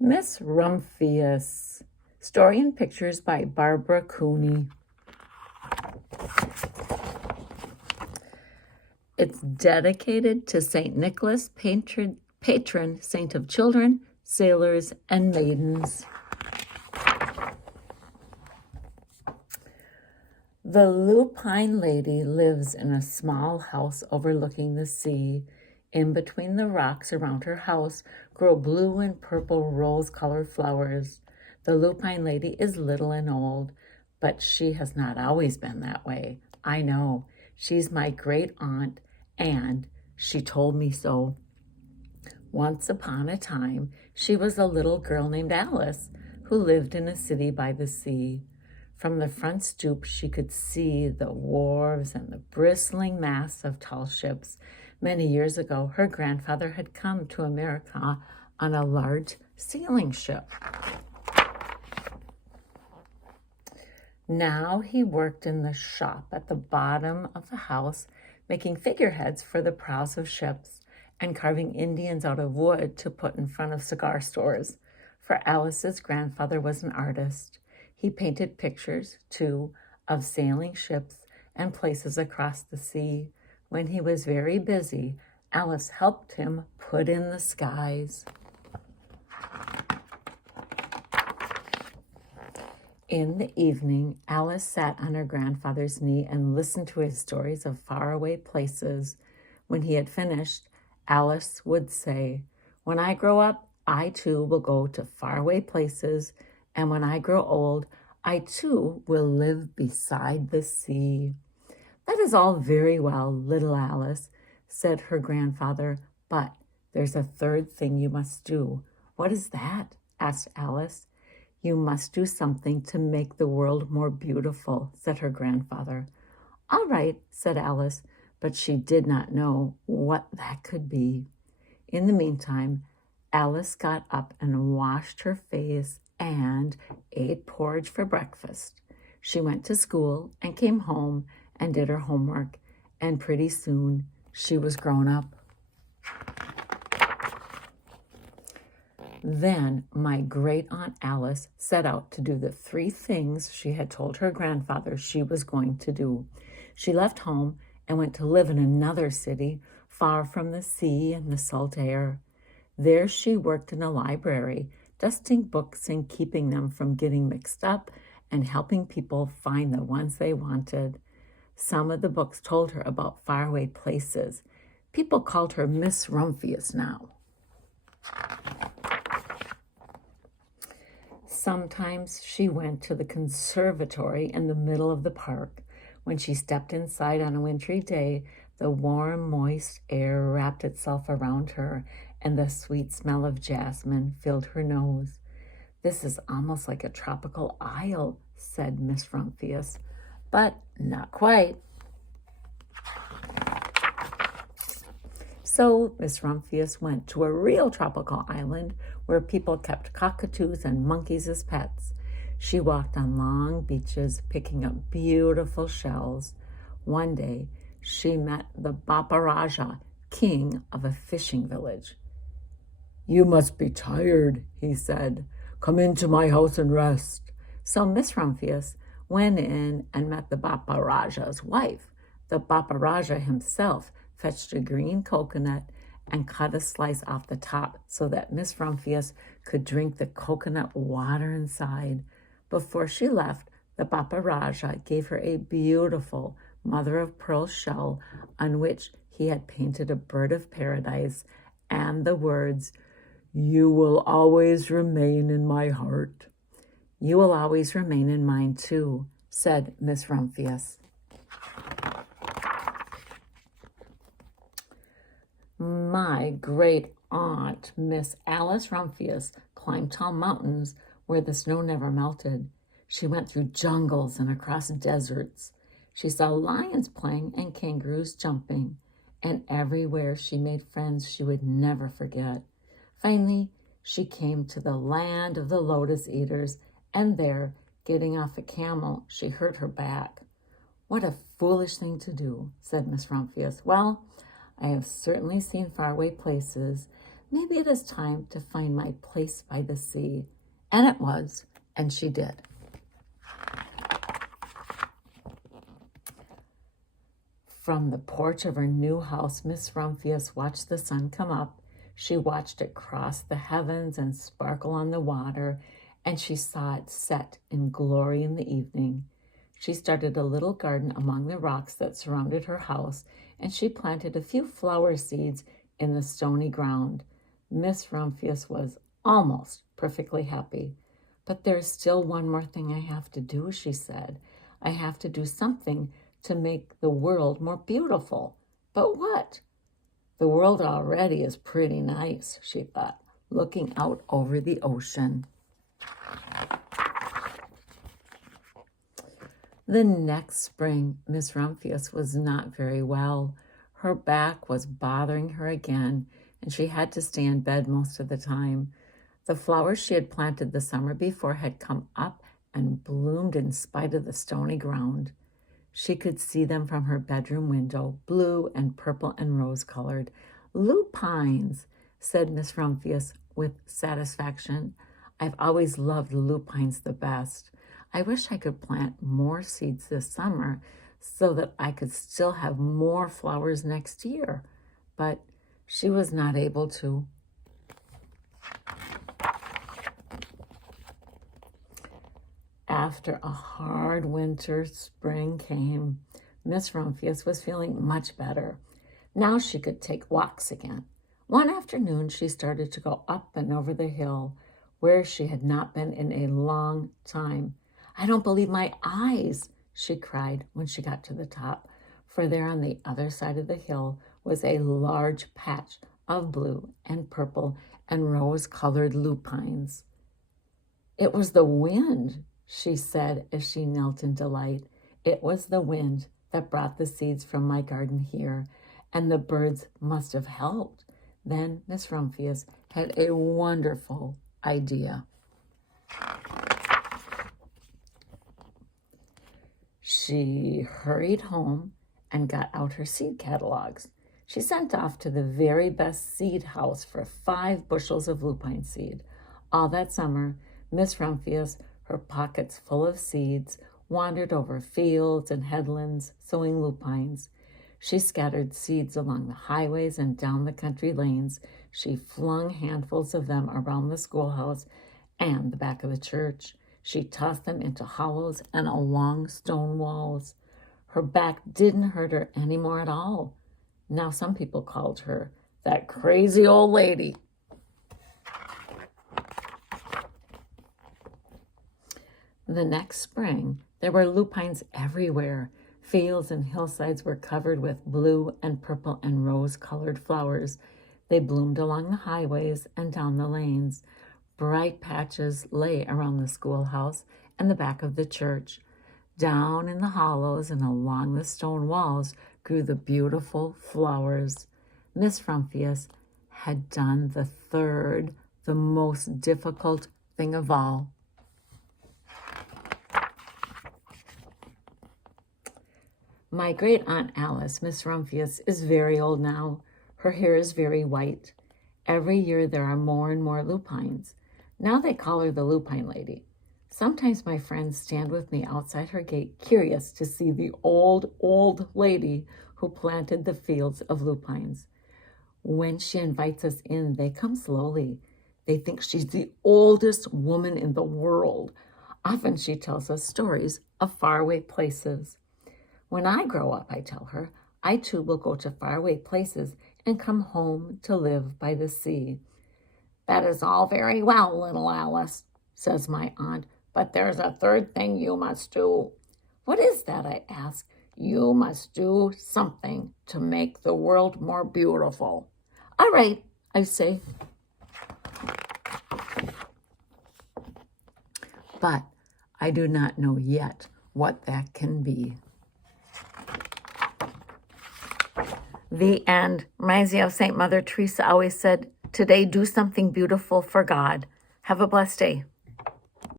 Miss Rumphius. Story and pictures by Barbara Cooney. It's dedicated to St. Nicholas, patron saint of children, sailors, and maidens. The lupine lady lives in a small house overlooking the sea. In between the rocks around her house grow blue and purple rose-colored flowers. The lupine lady is little and old, but she has not always been that way. I know. She's my great aunt, and she told me so. Once upon a time, she was a little girl named Alice who lived in a city by the sea. From the front stoop, she could see the wharves and the bristling masts of tall ships. Many years ago, her grandfather had come to America on a large sailing ship. Now he worked in the shop at the bottom of the house, making figureheads for the prows of ships and carving Indians out of wood to put in front of cigar stores. For Alice's grandfather was an artist. He painted pictures, too, of sailing ships and places across the sea. When he was very busy, Alice helped him put in the skies. In the evening, Alice sat on her grandfather's knee and listened to his stories of faraway places. When he had finished, Alice would say, "When I grow up, I too will go to faraway places, and when I grow old, I too will live beside the sea." "That is all very well, little Alice," said her grandfather, "but there's a third thing you must do." "What is that?" asked Alice. "You must do something to make the world more beautiful," said her grandfather. "All right," said Alice, but she did not know what that could be. In the meantime, Alice got up and washed her face and ate porridge for breakfast. She went to school and came home and did her homework, and pretty soon she was grown up. Then my great-aunt Alice set out to do the 3 things she had told her grandfather she was going to do. She left home and went to live in another city, far from the sea and the salt air. There she worked in a library, dusting books and keeping them from getting mixed up and helping people find the ones they wanted. Some of the books told her about faraway places. People called her Miss Rumphius now. Sometimes she went to the conservatory in the middle of the park. When she stepped inside on a wintry day, the warm, moist air wrapped itself around her, and the sweet smell of jasmine filled her nose. "This is almost like a tropical isle," said Miss Rumphius, "but not quite." So Miss Rumphius went to a real tropical island where people kept cockatoos and monkeys as pets. She walked on long beaches, picking up beautiful shells. One day, she met the Baparaja, king of a fishing village. "You must be tired," he said. "Come into my house and rest." So Miss Rumphius went in and met the Baparaja's wife. The Baparaja himself fetched a green coconut and cut a slice off the top so that Miss Rumphius could drink the coconut water inside. Before she left, the Baparaja gave her a beautiful mother-of-pearl shell on which he had painted a bird of paradise and the words, "You will always remain in my heart." "You will always remain in mine too," said Miss Rumphius. My great aunt, Miss Alice Rumphius, climbed tall mountains where the snow never melted. She went through jungles and across deserts. She saw lions playing and kangaroos jumping, and everywhere she made friends she would never forget. Finally, she came to the land of the lotus eaters, and there, getting off a camel, she hurt her back. "What a foolish thing to do," said Miss Rumphius. "Well, I have certainly seen faraway places. maybe it is time to find my place by the sea. And it was, and she did. From the porch of her new house, Miss Rumphius watched the sun come up. She watched it cross the heavens and sparkle on the water, and she saw it set in glory in the evening. She started a little garden among the rocks that surrounded her house, and she planted a few flower seeds in the stony ground. Miss Rumphius was almost perfectly happy. But there's still one more thing I have to do, she said. I have to do something to make the world more beautiful. But what? The world already is pretty nice, she thought, looking out over the ocean. The next spring, Miss Rumphius was not very well. Her back was bothering her again, and she had to stay in bed most of the time. The flowers she had planted the summer before had come up and bloomed in spite of the stony ground. She could see them from her bedroom window, blue and purple and rose-colored. Lupines, said Miss Rumphius with satisfaction. I've always loved lupines the best. I wish I could plant more seeds this summer so that I could still have more flowers next year. But she was not able to. After a hard winter, spring came. Miss Rumphius was feeling much better. Now she could take walks again. One afternoon, she started to go up and over the hill where she had not been in a long time. I don't believe my eyes, she cried when she got to the top, for there on the other side of the hill was a large patch of blue and purple and rose-colored lupines. It was the wind, she said as she knelt in delight. It was the wind that brought the seeds from my garden here, and the birds must have helped. Then Miss Rumphius had a wonderful idea. She hurried home and got out her seed catalogs. She sent off to the very best seed house for 5 bushels of lupine seed. All that summer, Miss Rumphius, her pockets full of seeds, wandered over fields and headlands, sowing lupines. She scattered seeds along the highways and down the country lanes. She flung handfuls of them around the schoolhouse and the back of the church. She tossed them into hollows and along stone walls. Her back didn't hurt her any more at all. Now some people called her that crazy old lady. The next spring, there were lupines everywhere. Fields and hillsides were covered with blue and purple and rose-colored flowers. They bloomed along the highways and down the lanes. Bright patches lay around the schoolhouse and the back of the church. Down in the hollows and along the stone walls grew the beautiful flowers. Miss Rumphius had done the third, the most difficult thing of all. My great-aunt Alice, Miss Rumphius, is very old now. Her hair is very white. Every year there are more and more lupines. Now they call her the Lupine Lady. Sometimes my friends stand with me outside her gate, curious to see the old lady who planted the fields of lupines. When she invites us in, they come slowly. They think she's the oldest woman in the world. Often she tells us stories of faraway places. When I grow up, I tell her, I too will go to faraway places and come home to live by the sea. That is all very well, little Alice, says my aunt, but there's a third thing you must do. What is that, I ask. You must do something to make the world more beautiful. All right, I say. But I do not know yet what that can be. The end. Reminds me of St. Mother Teresa always said, today do something beautiful for God. Have a blessed day.